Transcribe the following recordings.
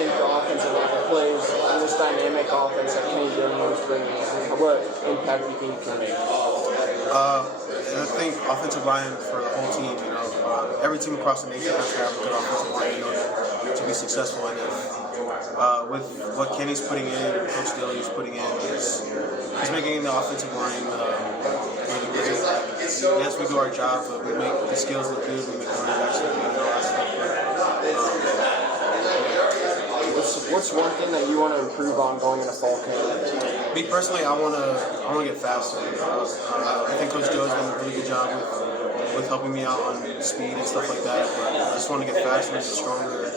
think the offensive line plays in this dynamic offense that Kenny Dillon is bringing in? What impact do you think it can make? I think offensive line for the whole team, every team across the nation has to have a good offensive line in order to be successful. And with what Kenny's putting in, Coach Dillon is putting in, he's making the offensive line really good. Yes, we do our job, but we make the skills look good. We make the running backs look good and all that stuff. What's one thing that you want to improve on going into fall camp? Me personally, I want to get faster. I think Coach Joe's done a really good job with helping me out on speed and stuff like that. But I just want to get faster and stronger,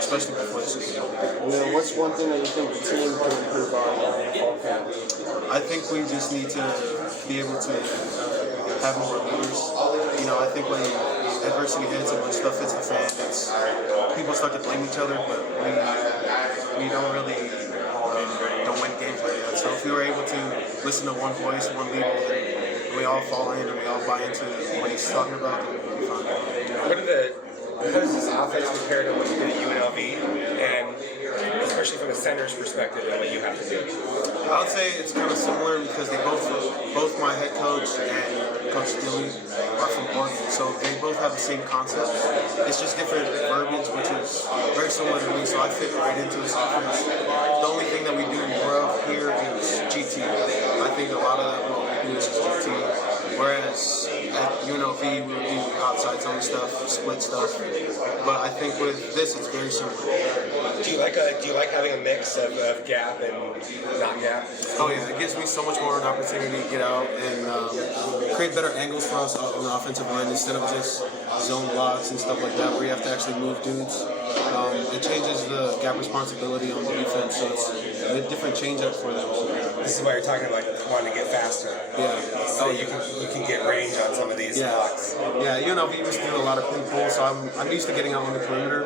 especially before the season. And then what's one thing that you think the team can improve on going into fall camp? I think we just need to be able to have more leaders. I think when adversity hits and when stuff hits the fan, people start to blame each other, but we don't really don't win games like that. So if we were able to listen to one voice, one leader, and we all fall in and we all buy into what he's talking about, then we'll be fine. How does this offense compare to what you did at UNLV, and especially from the center's perspective and what you have to do? I would say it's kind of similar because both my head coach and Coach Dillon are from Oregon, so they both have the same concept. It's just different verbiage, which is very similar to me, so I fit right into this offense. The only thing that we do more of here is GT. I think a lot of that what we do is just GT, whereas at UNLV we would do outside zone stuff, split stuff, but I think with this it's very similar. Do you like having a mix of gap and not gap? Oh yeah, it gives me so much more of an opportunity to get out and create better angles for us on the offensive line instead of just zone blocks and stuff like that where you have to actually move dudes. It changes the gap responsibility on the defense, so it's a different change-up for them. This is why you're talking about wanting to get faster. Yeah. So you can get range on some of these blocks. Yeah, we used to do a lot of pin pull, so I'm used to getting out on the perimeter,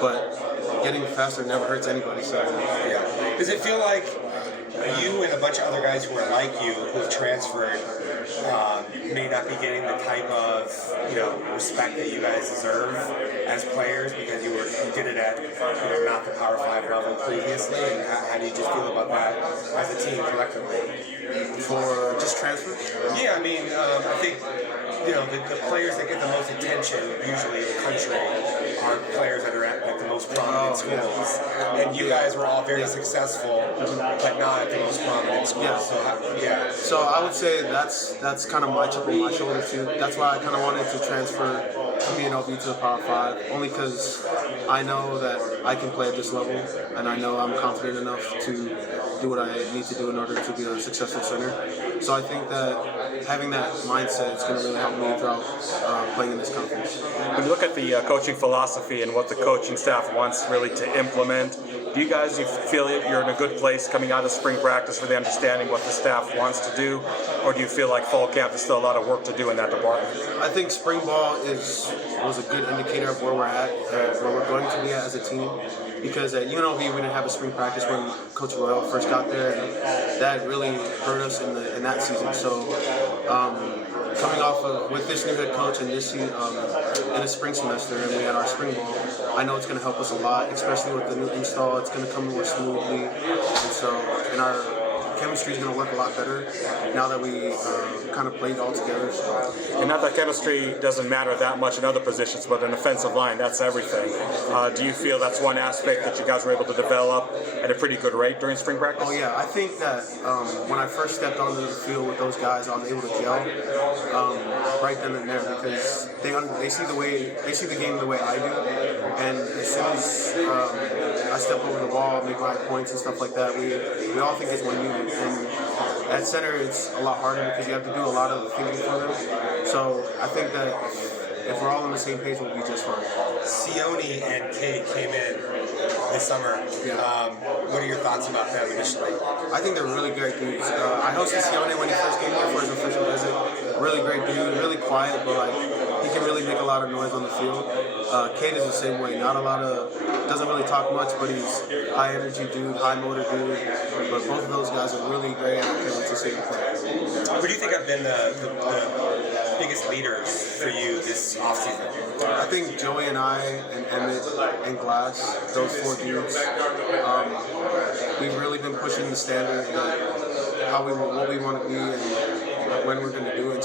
but getting faster never hurts anybody. So yeah. Does it feel like you and a bunch of other guys who are like you, who have transferred, may not be getting the type of respect that you guys deserve as players because you did it at not the Power 5 level previously? And how do you just feel about that as a team collectively? For just transfer? Yeah, I mean, I think the players that get the most attention usually in the country are players that are at the most prominent schools. Yeah. And you guys were all very successful, but not at the most prominent schools. Yeah. So I would say that's kind of my chip on my shoulder too. That's why I kind of wanted to transfer from UNLV to the Power 5, only because I know that I can play at this level, and I know I'm confident enough to do what I need to do in order to be a successful center. So I think that having that mindset is going to really help me throughout playing in this conference. When you look at the coaching philosophy and what the coaching staff wants really to implement, do you guys feel that you're in a good place coming out of spring practice with the understanding what the staff wants to do, or do you feel like fall camp is still a lot of work to do in that department? I think spring ball was a good indicator of where we're at, where we're going to be at as a team. Because at UNLV we didn't have a spring practice when Coach Royal first got there, and that really hurt us in that season. So coming off of with this new head coach and this in the spring semester, and we had our spring ball, I know it's going to help us a lot, especially with the new install. It's going to come more smoothly, and so our chemistry is going to work a lot better now that we kind of played all together. And not that chemistry doesn't matter that much in other positions, but an offensive line, that's everything. Do you feel that's one aspect that you guys were able to develop at a pretty good rate during spring practice? Oh yeah, I think that when I first stepped onto the field with those guys, I was able to gel right then and there because they see the game the way I do, and as soon as I step over the ball, make my points and stuff like that, we all think it's one unit. And at center, it's a lot harder because you have to do a lot of thinking for them. So I think that if we're all on the same page, we'll be just fine. Sione and Kate came in this summer. Yeah. What are your thoughts about them initially? I think they're really great dudes. I hosted Sione when he first came here for his official visit. Really great dude, really quiet, but he can really make a lot of noise on the field. Kate is the same way. Doesn't really talk much, but he's high energy dude, high motor dude. But both of those guys are really great, and I can't wait to see them play. What do you think have been the biggest leaders for you this offseason? I think Joey and I and Emmett and Glass, those 4 dudes, we've really been pushing the standard that what we want to be and when we're going to do it.